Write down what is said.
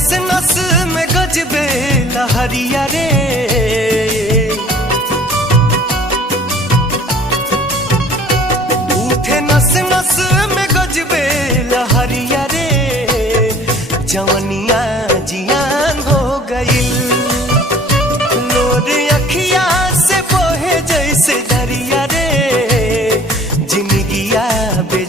नस नस में गजबे लहरिया रे, उठे नस नस में गजबे लहरिया रे, जवनिया जियान हो गई, लोर अखिया से बोहे जैसे